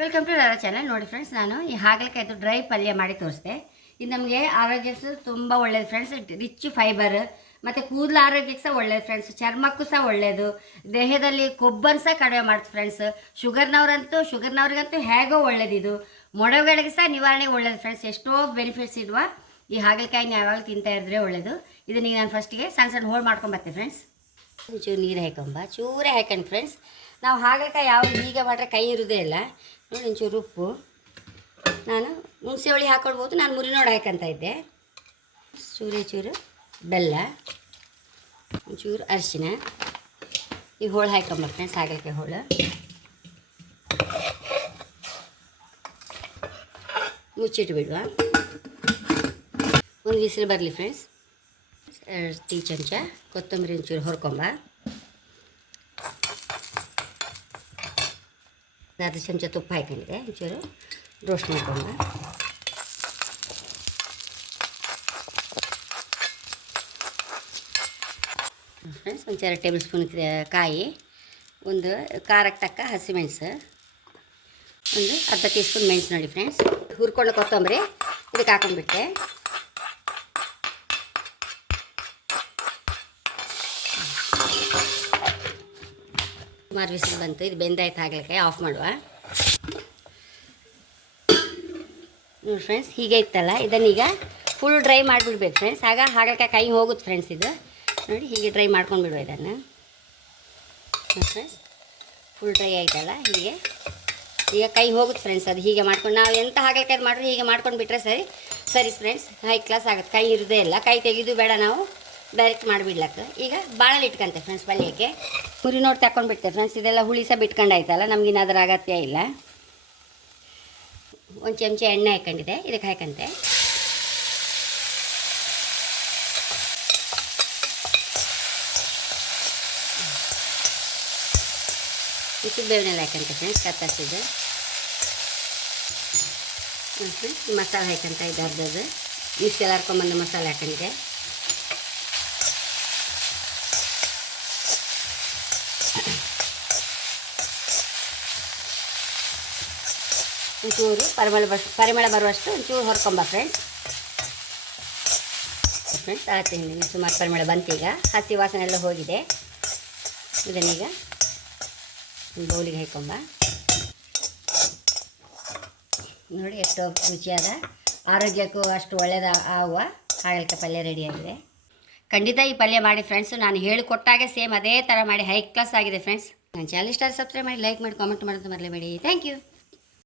Welcome to ನನ್ನ channel ನೋಡಿ friends ನಾನು ಈ ಹಾಗಲಕಾಯ್ದು ಡ್ರೈ ಪಲ್ಯ ಮಾಡಿ ತೋರಿಸಿದೆ. ಇದು ನಮಗೆ ಆರೋಗ್ಯಕ್ಕೆ ತುಂಬ ಒಳ್ಳೇದು ಫ್ರೆಂಡ್ಸ್ ರಿಚ್ ಫೈಬರ್ ಮತ್ತು ಕೂದಲ ಆರೋಗ್ಯಕ್ಕೆ ಸಹ ಒಳ್ಳೇದು ಫ್ರೆಂಡ್ಸ್ ಚರ್ಮಕ್ಕೂ ಸಹ ಒಳ್ಳೆಯದು ದೇಹದಲ್ಲಿ ಕೊಬ್ಬನ್ನು ಸಹ ಕಡಿಮೆ ಮಾಡ್ತು ಫ್ರೆಂಡ್ಸ್ ಶುಗರ್ನವ್ರಂತೂ ಶುಗರ್ನವ್ರಿಗಂತೂ ಹೇಗೋ ಒಳ್ಳೇದಿದು ಮೊಡವೆಗಳಿಗೆ ಸಹ ನಿವಾರಣೆಗೆ ಒಳ್ಳೇದು ಫ್ರೆಂಡ್ಸ್ ಎಷ್ಟೋ ಬೆನಿಫಿಟ್ಸ್ ಇರುವ ಈ ಹಾಗಲಕಾಯಿನ ಯಾವಾಗಲೂ ತಿಂತಾ ಇದ್ರೆ ಒಳ್ಳೇದು. ಇದನ್ನ ನಾನು ಫಸ್ಟಿಗೆ ಸಣ್ಣ ಸಣ್ಣ ಹೋಳು ಮಾಡ್ಕೊಂಬತ್ತೆ ಫ್ರೆಂಡ್ಸ್ ಒಂಚೂರು ನೀರು ಹಾಕೊಂಬ. ಚೂರೇ ಹಾಕೊಂಡು ಫ್ರೆಂಡ್ಸ್ ನಾವು ಹಾಗಲಕಾಯಿ ಯಾವ ಹೀಗೆ ಮಾಡ್ರೆ ಕೈ ಇರೋದೇ ಇಲ್ಲ. ನೋಡಿ ಒಂಚೂರು ಉಪ್ಪು. ನಾನು ಹುಣಸೆ ಹುಳಿ ಹಾಕೊಳ್ಬೋದು. ನಾನು ಮುರಿನೋಡು ಹಾಕಂತ ಇದ್ದೆ. ಚೂರೇ ಚೂರು ಬೆಲ್ಲ, ಒಂಚೂರು ಅರಿಶಿನ. ಈ ಹೋಳು ಹಾಕೊಂಬರ್ತೇನೆ ಫ್ರೆಂಡ್ಸ್ ಹೋಳು. ಮುಚ್ಚಿಟ್ಟು ಬಿಡುವ ಒಂದು ಬಿಸಿಲು ಬರಲಿ ಫ್ರೆಂಡ್ಸ್. ಎರಡು ಟೀ ಚಮಚ, ಕೊತ್ತಂಬರಿ ಒಂಚೂರು ಹೊರ್ಕೊಂಬ. ಅರ್ಧ ಚಮಚ ತುಪ್ಪ ಹಾಕೊಂಡಿದೆ ಒಂಚೂರು ರೋಸ್ಟ್ ಮಾಡ್ಕೊಂಬ ಫ್ರೆಂಡ್ಸ್ ಒಂಚೂರು ಟೇಬಲ್ ಸ್ಪೂನ್ ಕಾಯಿ, ಒಂದು ಖಾರಕ್ಕೆ ತಕ್ಕ ಹಸಿಮೆಣಸು ಒಂದು ಅರ್ಧ ಟೀ ಸ್ಪೂನ್ ಮೆಣಸು ನೋಡಿ ಫ್ರೆಂಡ್ಸ್ ಹುರ್ಕೊಂಡು ಕೊತ್ತಂಬರಿ, ಇದಕ್ಕೆ ಹಾಕೊಂಡ್ಬಿಟ್ಟೆ. ಸುಮಾರು ಬಿಸಿಲು ಬಂತು, ಇದು ಬೆಂದಾಯ್ತು ಹಾಗಲಿಕ್ಕೆ ಆಫ್ ಮಾಡುವ. ನೋಡಿ ಫ್ರೆಂಡ್ಸ್ ಹೀಗೆ ಇತ್ತಲ್ಲ ಇದನ್ನೀಗ ಫುಲ್ ಡ್ರೈ ಮಾಡಿಬಿಡ್ಬೇಕು ಫ್ರೆಂಡ್ಸ್ ಆಗ ಹಾಗಲಕಾಯಿ ಕೈ ಹೋಗುತ್ತೆ ಫ್ರೆಂಡ್ಸ್ ಇದು. ನೋಡಿ, ಹೀಗೆ ಡ್ರೈ ಮಾಡ್ಕೊಂಡ್ಬಿಡುವ ಇದನ್ನು. ಫ್ರೆಂಡ್ಸ್ ಫುಲ್ ಡ್ರೈ ಆಯ್ತಲ್ಲ, ಹೀಗೆ. ಈಗ ಕೈ ಹೋಗುತ್ತೆ ಫ್ರೆಂಡ್ಸ್ ಅದು ಹೀಗೆ ಮಾಡ್ಕೊಂಡು, ನಾವು ಎಂತ ಹಾಗಲಕಾಯಿ ಮಾಡಿದ್ರೆ ಹೀಗೆ ಮಾಡ್ಕೊಂಡು ಬಿಟ್ಟರೆ ಸರಿ. ಸರಿ ಫ್ರೆಂಡ್ಸ್ ಹೈ ಕ್ಲಾಸ್ ಆಗುತ್ತೆ. ಕೈ ಇರೋದೇ ಇಲ್ಲ, ಕೈ ತೆಗೆದು ಬೇಡ ನಾವು. ಡೈರೆಕ್ಟ್ ಮಾಡಿಬಿಡ್ಲಕ್ಕೆ. ಈಗ ಭಾಳಲ್ಲಿ ಇಟ್ಕೊಂತೆ ಫ್ರೆಂಡ್ಸ್ ಪಲ್ಯಕ್ಕೆ ಕುರಿ ನೋಡಿ ತಗೊಂಡ್ಬಿಡ್ತೆ ಫ್ರೆಂಡ್ಸ್ ಇದೆಲ್ಲ ಹುಳಿ ಸಹ ಬಿಟ್ಕೊಂಡಾಯ್ತಲ್ಲ, ನಮ್ಗೆ ಅದರ ಅಗತ್ಯ ಇಲ್ಲ. ಒಂದು ಚಮಚ ಎಣ್ಣೆ ಹಾಕೊಂಡಿದೆ ಇದಕ್ಕೆ ಹಾಕಂತೆ. ಇಷ್ಟು ಬೇವನೆಲ್ಲ ಹಾಕಂತೆ ಫ್ರೆಂಡ್ಸ್ ಕತ್ತರಿಸಿದ್ದು. ಮಸಾಲೆ ಹಾಕಂತ ಇದು ಅರ್ಧದ್ದು ಮಿಕ್ಸಿಯಲ್ಲಿ ಹರ್ಕೊಂಬಂದು ಮಸಾಲೆ ಹಾಕೊಂಡಿದೆ ಒಂಚೂರು ಪರಿಮಳ ಬಸ್ ಪರಿಮಳ ಬರುವಷ್ಟು ಒಂಚೂರು ಹೊರ್ಕೊಂಬ ಫ್ರೆಂಡ್ಸ್ ಫ್ರೆಂಡ್ಸ್ ಹಾಕ್ತೀನಿ ಸುಮಾರು ಪರಿಮಳ ಬಂತೀಗ. ಹಸಿ ವಾಸನೆ ಎಲ್ಲ ಹೋಗಿದೆ. ಇದನ್ನೀಗ ಬೌಲಿಗೆ ಹಾಕೊಂಬ. ನೋಡಿ ಎಷ್ಟು ರುಚಿಯಾದ, ಆರೋಗ್ಯಕ್ಕೂ ಅಷ್ಟು ಒಳ್ಳೆಯದ ಆಗುವ ಹಾಗಲಕಾಯಿ ಪಲ್ಯ ರೆಡಿಯಾಗಿದೆ ಖಂಡಿತ ಈ ಪಲ್ಯ ಮಾಡಿ ಫ್ರೆಂಡ್ಸು ನಾನು ಹೇಳಿಕೊಟ್ಟಾಗೆ ಸೇಮ್ ಅದೇ ಥರ ಮಾಡಿ ಹೈ ಕ್ಲಾಸ್ ಆಗಿದೆ ಫ್ರೆಂಡ್ಸ್ ನನ್ನ ಚಾನಲ್ ಇಷ್ಟ ಸಬ್ಸ್ಕ್ರೈಬ್ ಮಾಡಿ ಲೈಕ್ ಮಾಡಿ ಕಾಮೆಂಟ್ ಮಾಡೋದು ಮರಲೇಬೇಡಿ. Thank you